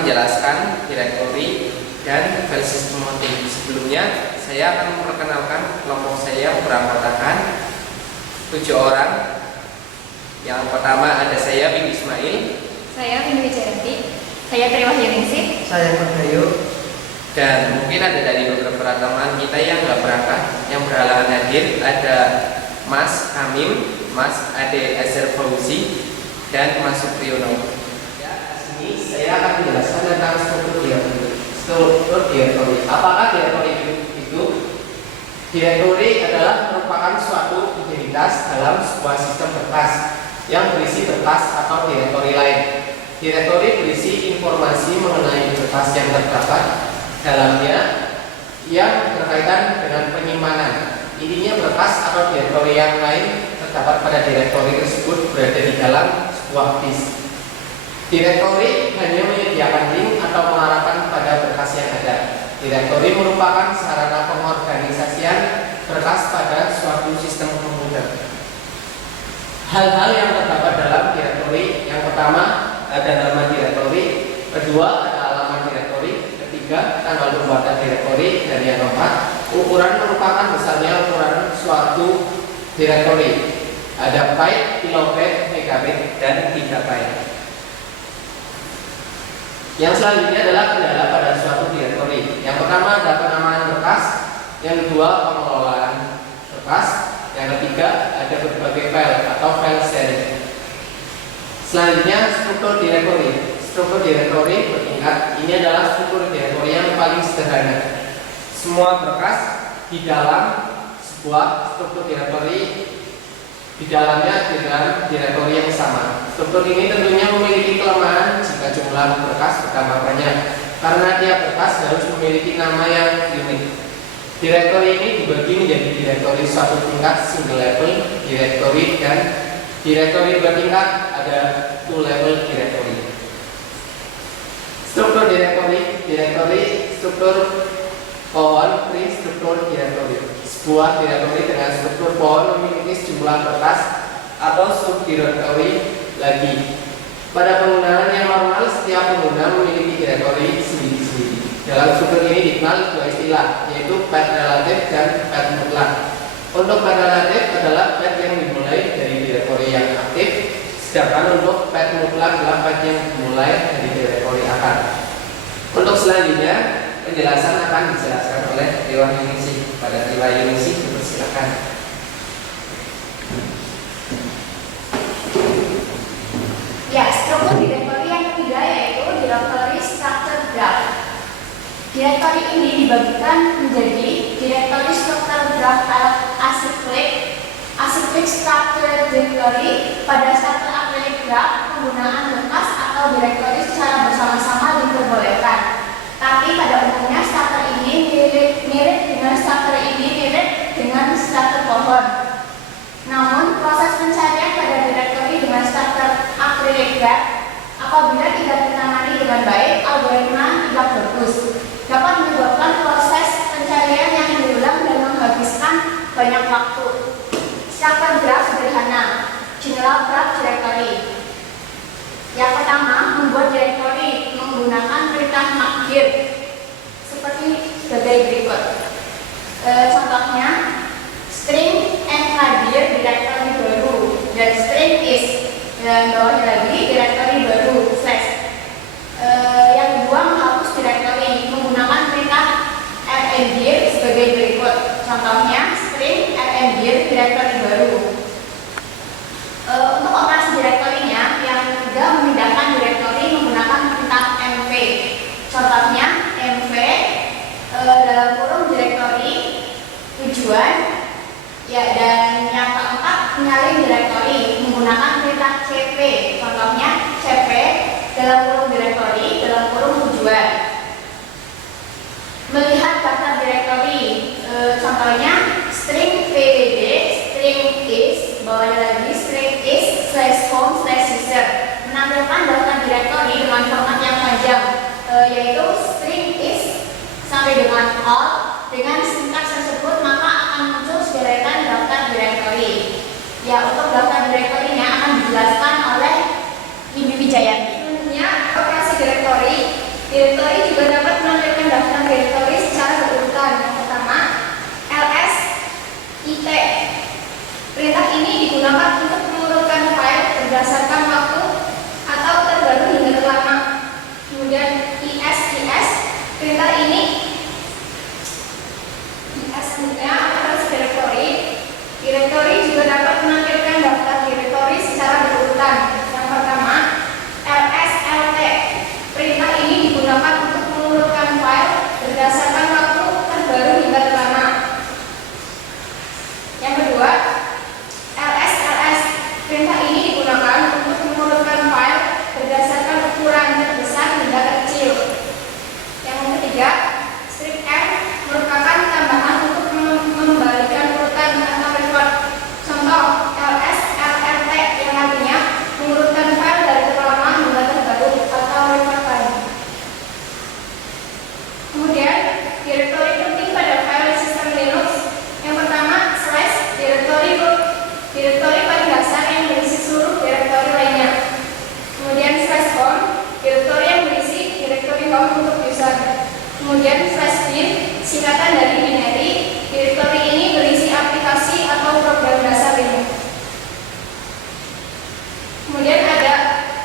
menjelaskan direktori dan file system mounting. Sebelumnya, saya akan memperkenalkan kelompok saya yang beranggotakan 7 orang. Yang pertama ada saya, Bing Ismail. Saya Windy Wijayanti. Saya Triwahyuningsih. Saya Kodayu. Dan mungkin ada dari beberapa teman kita yang nggak berangkat, yang berhalangan hadir. Ada Mas Hamim, Mas Ade Azhar Fauzi, dan Mas Supriyono. Ya, di sini saya akan menjelaskan tentang struktur direktori. Struktur direktori. Apakah direktori itu? Direktori adalah merupakan suatu identitas dalam sebuah sistem berkas yang berisi berkas atau direktori lain. Direktori berisi informasi mengenai berkas yang terdapat dalamnya yang berkaitan dengan penyimpanan. Intinya berkas atau direktori yang lain terdapat pada direktori tersebut berada di dalam sebuah disk. Direktori hanya menyediakan link atau mengarahkan pada berkas yang ada. Direktori merupakan sarana pengorganisasian berkas pada suatu sistem komputer. Hal-hal yang terdapat dalam direktori: yang pertama ada nama direktori, kedua ada alamat direktori, ketiga tanggal pembuatan direktori, dan yang keempat ukuran merupakan besarnya ukuran suatu direktori. Ada byte, kilobyte, megabit, dan gigabyte. Yang selanjutnya adalah kendala pada suatu direktori. Yang pertama ada penamaan berkas, yang kedua pengelolaan berkas, yang ketiga ada berbagai file atau file sharing. Selanjutnya struktur direktori. Struktur direktori bertingkat. Ini adalah struktur direktori yang paling sederhana. Semua berkas di dalam sebuah struktur direktori di dalamnya dengan direktori yang sama. Struktur ini tentunya memiliki kelemahan jika jumlah berkas bertambah banyak, karena tiap berkas harus memiliki nama yang unik. Direktori ini dibagi menjadi direktori satu tingkat single level direktori dan direktori bertingkat ada two level direktori. Struktur direktori, struktur pohon, tree, struktur direktori. Sebuah direktori dengan struktur pohon memiliki sejumlah berkas atau subdirektori lagi. Pada penggunaan yang normal, setiap pengguna memiliki direktori sendiri-sendiri. Dalam struktur ini dikenal dua istilah, yaitu path relatif dan path mutlak. Untuk path relatif adalah path yang dimulai dari direktori yang aktif, sedangkan untuk path mutlak adalah path yang dimulai dari direktori akar. Untuk selanjutnya, penjelasan akan dijelaskan oleh Triwahyuningsih. Pada Triwahyuningsih, dipersilakan. Ya, struktur direktori yang ketiga yaitu direktori structure graph. Direktori ini dibagikan menjadi direktori structure graph acyclic structure directory. Pada structure acyclic graph, penggunaan berkas atau direktori secara bersama-sama diperbolehkan. Tapi pada umumnya structure ini mirip dengan structure pohon. Namun proses pencarian pada direktori dengan structure acyclic graph apabila tidak ditangani dengan baik, algoritma tidak bagus, dapat menyebabkan proses pencarian yang diulang dan menghabiskan banyak waktu. Structure graph sederhana, general graph directory. Yang pertama, membuat direktori menggunakan perintah makdir seperti sebagai berikut. Contohnya, string mkdir direktori baru dan string is, dan bawahnya lagi direktori baru slash. Yang kedua, menghapus direktori menggunakan perintah rmdir sebagai berikut. Contohnya, string rmdir direktori baru. Untuk operasi direktorinya, yang ketiga memindahkan direktori menggunakan perintah mv. Contohnya mv dalam kurung direktori tujuan, ya, dan yang keempat menyalin direktori menggunakan perintah cp. Contohnya cp dalam kurung direktori dalam kurung tujuan. Melihat daftar direktori, contohnya string pwd, string is, bawahnya lagi string is slash home slash user. Menampilkan daftar direktori dengan format yang panjang, yaitu string is sampai dengan all. Dengan sintaks tersebut maka akan muncul sederetan daftar direktori. Ya, untuk daftar direktorinya akan dijelaskan oleh Windy Wijayanti. Selanjutnya, operasi direktori Direktori juga dapat menampilkan daftar direktori secara berurutan. Yang pertama, ls it. Perintah ini digunakan untuk mengurutkan file berdasarkan waktu atau terbaru hingga terlama. Kemudian is. Perintah ini is-nya address directory. Direktori juga dapat menampilkan daftar direktori secara berurutan. Yang pertama, lslt. Perintah ini digunakan untuk mengurutkan file berdasarkan waktu terbaru hingga terlama. Yang kedua, ls. Perintah ini digunakan untuk mengurutkan file berdasarkan ukuran terbesar hingga terkecil. Yang ketiga, strip m merupakan tambahan untuk mengembalikan urutan atau record. Contoh, lslt yang artinya mengurutkan file dari terlama hingga terbaru atau record file. Kemudian, direktori penting pada file sistem Linux. Yang pertama, direktori root. Direktori paling dasar yang berisi seluruh direktori lainnya. Kemudian /home, direktori yang berisi direktori home untuk user. Kemudian /bin, singkatan dari binary. Direktori ini berisi aplikasi atau program dasar Linux. Kemudian ada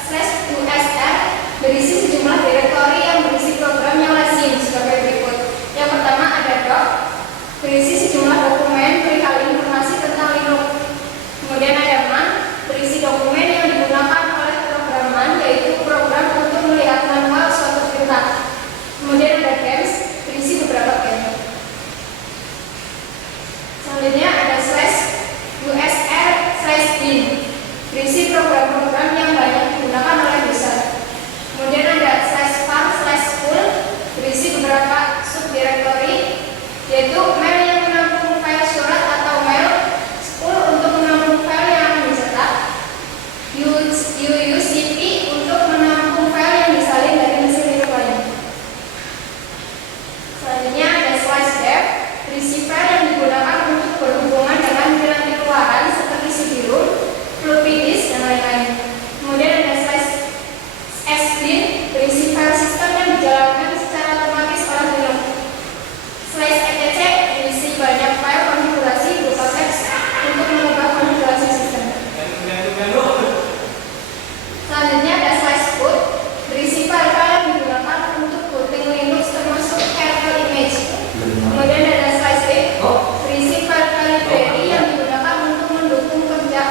/usr, berisi sejumlah direktori yang berisi program yang lazim sebagai berikut. Yang pertama ada doc, berisi sejumlah dokumen perihal informasi tentang Linux. Kemudian ada man, berisi dokumen yang digunakan oleh programan, yaitu program untuk melihat manual suatu perintah. Kemudian ada games, berisi beberapa game. Selanjutnya ada /usr/bin, berisi program-program yang banyak digunakan oleh user. Kemudian ada /var/school, berisi beberapa subdirektori, yaitu mail yang menampung file surat atau mail, school untuk menampung file yang akan dicetak, UUCP untuk menampung file yang disalin dari mesin Linux lain. Selanjutnya ada /dev, berisi file yang digunakan untuk berhubungan dengan piranti keluaran seperti CD-ROM, floppy disk, dan lain-lain. Kemudian ada /sbin, berisi file sistem yang dijalankan secara otomatis oleh Linux. /etc, berisi banyak file konfigurasi berupa teks untuk mengubah konfigurasi sistem. Selanjutnya ada /boot, berisi file-file yang digunakan untuk booting Linux termasuk kernel image. Kemudian ada /lib, berisi file-file library yang digunakan untuk mendukung kerja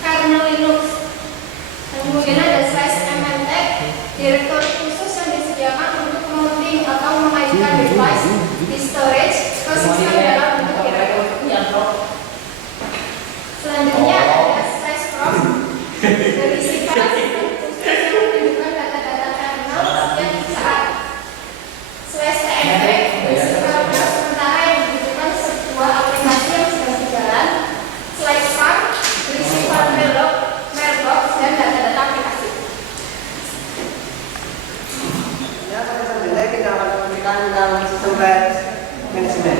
kernel Linux. Kemudian ada /mnt, direktori khusus yang disediakan untuk memounting atau mengaitkan device di storage ke sistem dalam bentuk direktori. Selanjutnya ada /from, berisi file sistem khusus yang menunjukkan data-data kernel setiap saat. /tmp, berisi file sementara yang dibutuhkan sebuah aplikasi yang sedang berjalan. /farm, berisi file mailbox dan data-data aplikasi. Ya, pada selanjutnya kita akan memberikan tentang sistem file manajemen.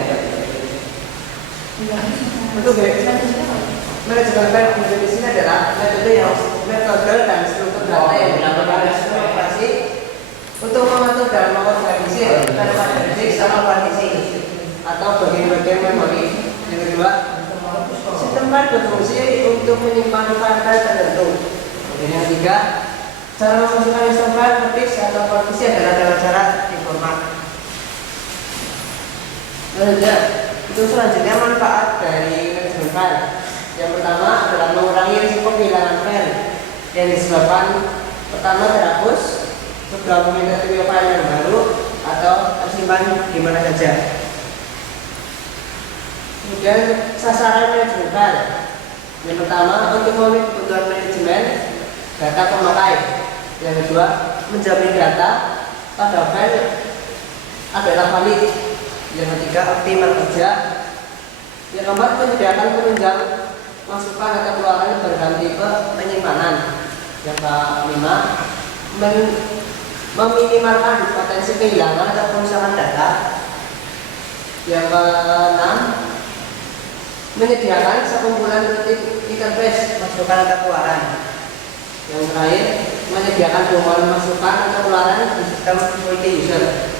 Untuk manajemen file di sini adalah metode dan struktur data yang digunakan oleh sistem operasi untuk mengatur dan mengorganisir data disk sama partisi atau bagian-bagian memori. Yang kedua, sistem file berfungsi untuk menyimpan file tertentu. Dan yang ketiga, cara memasukkan sistem file ke disk atau partisi adalah dengan cara di format. Itu selanjutnya manfaat dari manajemen file. Yang pertama adalah mengurangi risiko kehilangan file yang disebabkan pertama terhapus, setelah meminta video file yang baru atau tersimpan di mana saja. Kemudian sasaran manajemen file. Yang pertama untuk memenuhi kebutuhan manajemen data pemakai. Yang kedua menjamin data pada file adalah valid. Yang ketiga optimal kerja. Yang keempat menyediakan penunjang masukan atau keluaran beragam tipe penyimpanan. Yang kelima meminimalkan potensi kehilangan atau kerusakan data. Yang keenam menyediakan sekumpulan interface masukan atau keluaran. Yang terakhir menyediakan dukungan masukan atau keluaran sistem multi-user.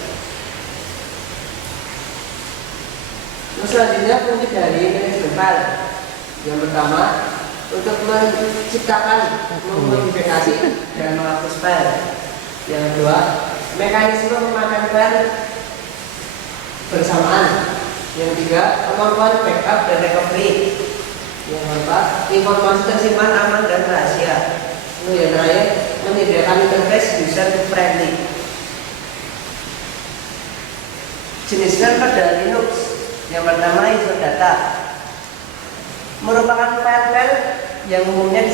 Selanjutnya fungsi dari manajemen file. Yang pertama, untuk menciptakan, memodifikasi, dan menghapus file. Yang kedua, mekanisme memakan file bersamaan. Yang tiga, kemampuan backup dan recovery. Yang keempat, informasi tersimpan aman dan rahasia. Yang terakhir, menyediakan interface user friendly. Jenis file pada Linux. Yang pertama, user data merupakan file-file yang umumnya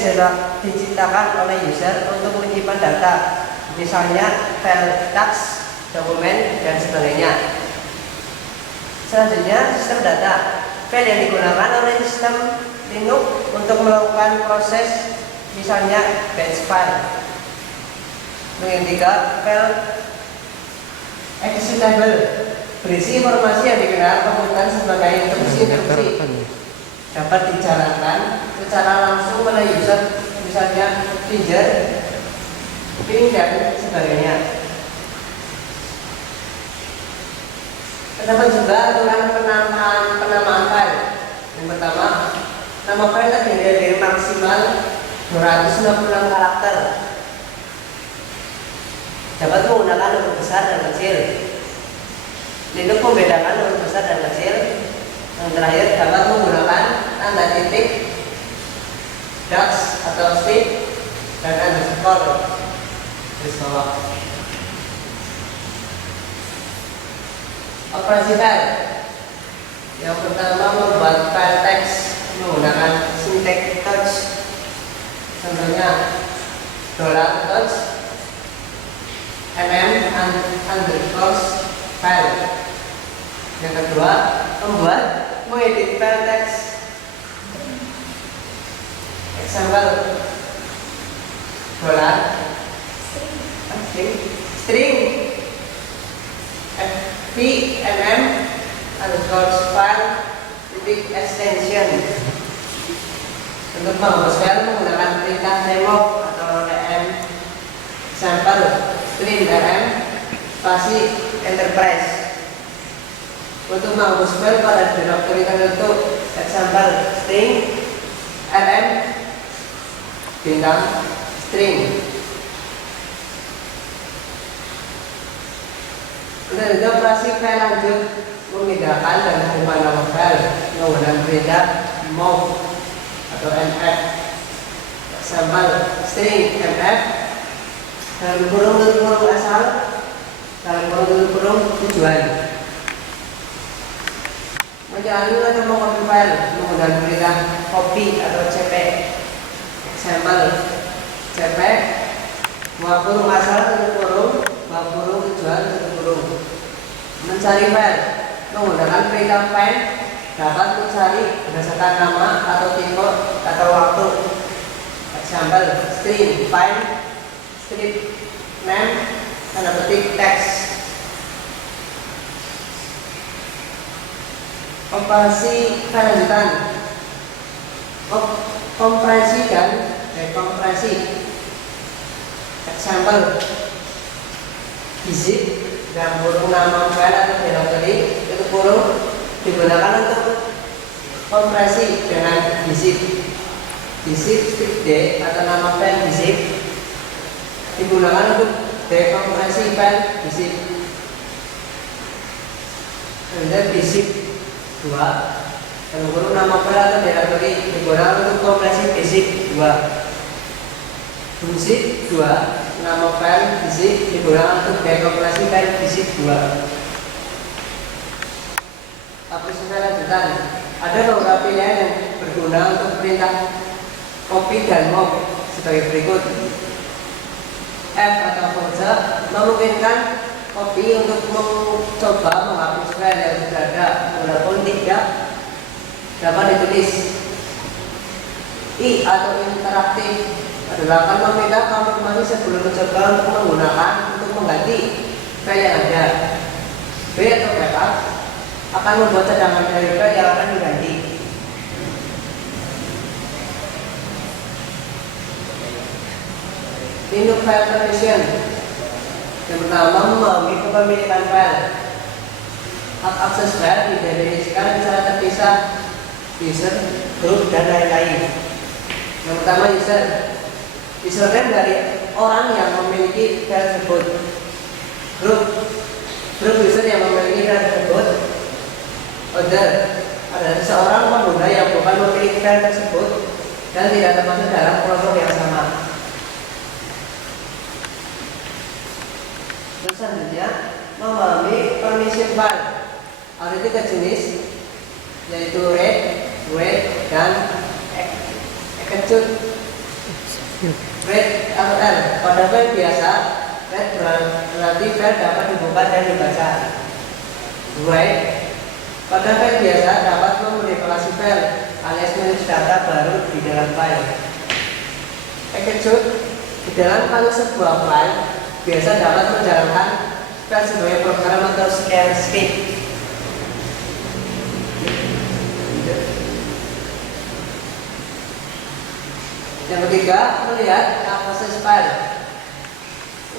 diciptakan oleh user untuk menyimpan data, misalnya file teks, dokumen, dan sebagainya. Selanjutnya, sistem data, file yang digunakan oleh sistem Linux untuk melakukan proses, misalnya batch file. Yang ketiga, file executable, berisi informasi yang dikenal komputer sebagai instruksi-instruksi, dapat dijalankan secara langsung oleh user, misalnya trigger, ping, dan sebagainya. Terdapat juga aturan penamaan file. Yang pertama, nama file terdiri dari maksimal 256 karakter. Dapat menggunakan huruf besar dan kecil. Linux membedakan huruf besar dan kecil. Yang terakhir, dapat menggunakan tanda titik, dash atau stick, dan underscore garis bawah. Operasi file. Yang pertama, membuat file teks menggunakan syntax touch. Contohnya $touch underscore file. Yang kedua, mengedit file teks. Example string fmm underscore file titik extension. Untuk menghapus file menggunakan perintah remove atau rm. Example string rm spasi enterprise. Untuk menghapus file pada directory tertentu, example string rm bintang string. Untuk operasi file lanjut, memindahkan dan mengubah nama file menggunakan perintah move atau mf. Example string mf dalam kurung asal, dalam kurung tujuan. Menjalani atau mengcopy file menggunakan perintah copy atau cp. Example cp buah kurung asal tutup kurung, buah kurung tujuan tutup kurung. Mencari file menggunakan perintah find, dapat mencari berdasarkan nama atau tipe atau waktu. Example string find strip name tanda petik teks. Operasi kelanjutan, kompresi dan dekompresi. Example zip dalam kurung nama file atau directory itu kurung digunakan untuk kompresi dengan zip. Zip strip d atau nama file zip digunakan untuk dekompresi file zip. Kemudian zip 2 dan kurung nama file atau directory digunakan untuk kompresi zip 2. Zip 2 nama file zip digunakan untuk dekompresi file zip 2. Operasi lanjutan, ada beberapa pilihan yang berguna untuk perintah copy dan move sebagai berikut. F atau Forza memungkinkan copy untuk mencoba menghapus file yang sudah ada walaupun tidak dapat ditulis. I atau interaktif adalah akan meminta konfirmasi sebelum mencoba untuk menggunakan untuk mengganti file yang ada. B atau backup akan membuat cadangan dari file yang akan diganti. Linux File Permission Yang pertama, memahami kepemilikan file. Hak akses file didefinisikan secara terpisah, user, group, dan lain-lain. Yang pertama, user. User name dari orang yang memiliki file tersebut. Group user yang memiliki file tersebut. Other adalah seseorang pengguna yang bukan memiliki file tersebut dan tidak termasuk dalam kelompok yang sama. Terus selanjutnya, memahami permission file. Ada 3 jenis, yaitu read, write, dan execute. Read atau R. Pada file biasa, read berarti file dapat dibuka dan dibaca. Write pada file biasa dapat memodifikasi file alias menulis data baru di dalam file. Execute di dalam kalau sebuah file biasa dapat menjalankan file sebagai program atau script. Yang ketiga, melihat akses file.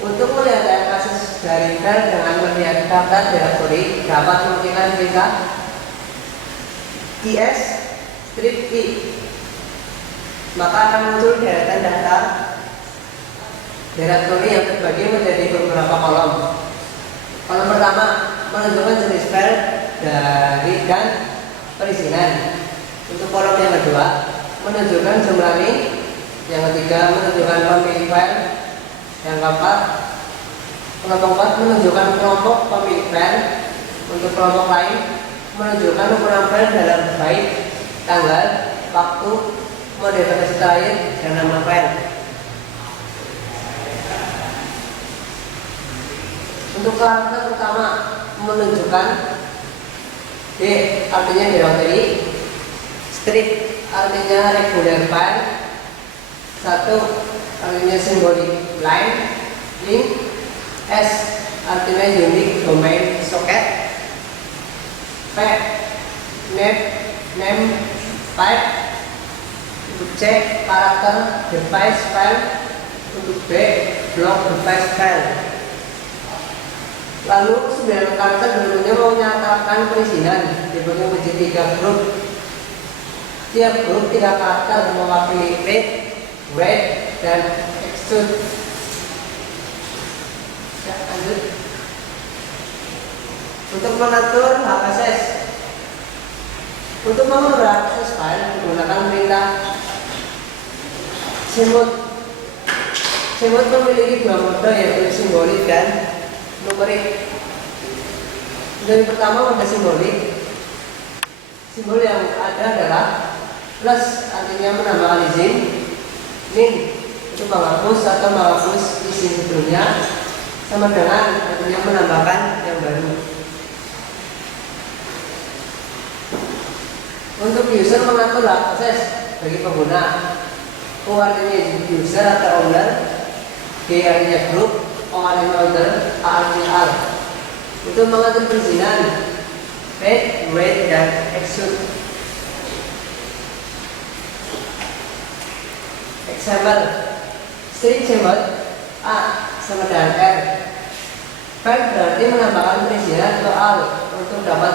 Untuk melihat akses dari file dengan melihat daftar directory dapat menggunakan perintah ts strip i, maka akan muncul deretan data directory yang terbagi menjadi beberapa kolom. Kolom pertama menunjukkan jenis file dari dan perizinan. Untuk kolom yang kedua menunjukkan jumlah link. Yang ketiga menunjukkan pemilik file. Yang keempat menunjukkan kelompok pemilik file. Untuk kelompok lain menunjukkan ukuran file dalam byte, tanggal, waktu, modifikasi terakhir, dan nama file. Untuk karakter utama menunjukkan D artinya directory, strip artinya regular file, 1 artinya symbolic line, link, S artinya unique domain socket, P name type, untuk C karakter device file, untuk B block device file. Lalu 9 karakter berikutnya menyatakan perizinan dibagi menjadi 3 grup. Tiap grup 3 karakter mewakili read, write, dan execute. Ya, lanjut. Untuk mengatur hak akses. Untuk mengatur hak akses file menggunakan perintah cmod. Cmod memiliki 2 mode, yaitu simbolik dan numerik. Dari pertama mode simbolik. Simbol yang ada adalah plus artinya menambahkan izin, min itu menghapus atau menghapus izin sebelumnya, sama dengan artinya menambahkan yang baru. Untuk user mengatur hak akses bagi pengguna. O artinya user atau owner, G artinya group, O artinya order, A artinya R. Untuk mengatur perizinan, read, write, dan execute. Example, string cmod A sama dengan R. File berarti menambahkan perizinan atau AL untuk dapat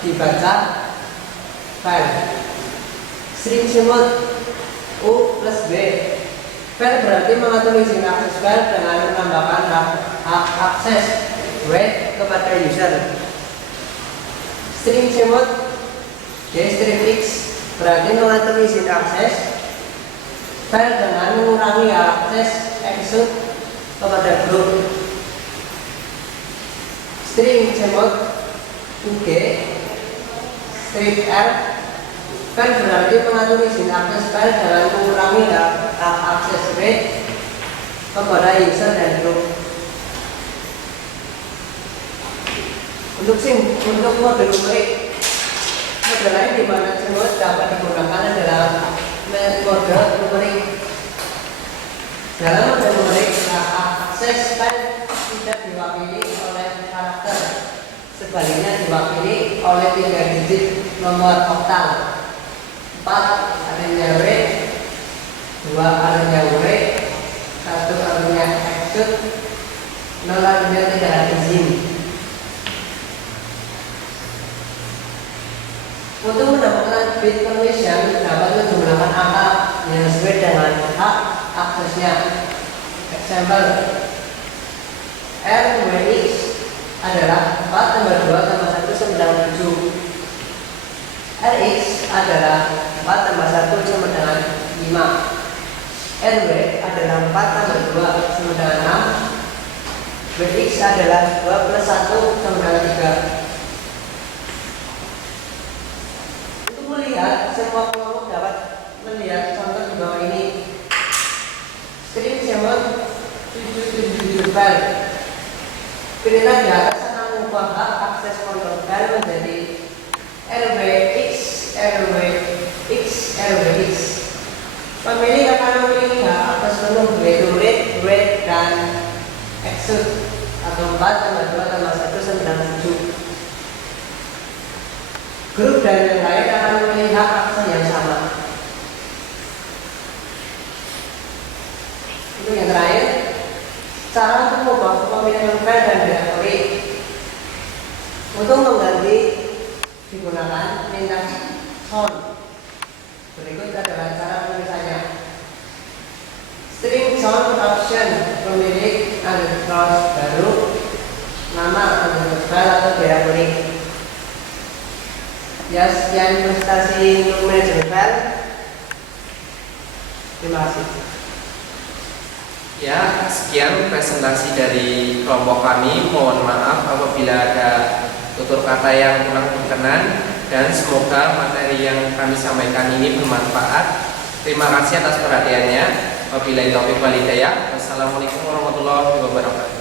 dibaca file. String cmod U plus B. File berarti mengatur izin akses file dengan menambahkan hak akses write kepada user. String cmod D strip X berarti mengatur izin akses file dengan mengurangi hak akses execute kepada group. String cmod UG strip R file berarti mengatur izin akses file dengan mengurangi hak akses read kepada user dan group. Untuk mode numerik, mode lain di mana cmod dapat digunakan adalah mode numerik. Dalam mode numerik, akses file tidak diwakili oleh karakter, sebaliknya diwakili oleh 3 digit nomor oktal. 4 artinya read, 2 artinya write, 1 artinya execute, 5 menolak dengan tidak ada izin. Untuk mendapatkan bit permission dapat menjumlahkan angka yang sesuai dengan hak aksesnya. Example, R/X adalah 4 tambah 2 tambah 1 sama dengan 7. Rx adalah 4 tambah 1 sama dengan 5. Rw adalah 4 tambah 2 sama dengan 6. Wx adalah 2 plus 1 sama dengan 3. Untuk melihat, semua kelompok dapat melihat contoh di bawah ini. Screen Simon 777 file. Pilihlah di atas akan mengubah hak akses kontrol file menjadi RWX, RWX, RWX. Pemilih akan memilih hak akses menu yaitu read, dan execute atau 4 tambah 2 tambah 1 sama dengan 7. Grup dan yang lain akan memilih hak akses yang sama. Untuk yang terakhir, cara untuk mengubah pemilihan file dan direktori. Untuk mengganti digunakan perintah sound. Berikut adalah cara penulisannya. String sound option pemilik underscore baru nama underscore file atau direktori. Ya, sekian presentasi untuk manajemen file. Terima kasih. Ya, sekian presentasi dari kelompok kami. Mohon maaf apabila ada tutur kata yang kurang berkenan, dan semoga materi yang kami sampaikan ini bermanfaat. Terima kasih atas perhatiannya. Wabillahi taufiq wal hidayah. Wassalamualaikum warahmatullahi wabarakatuh.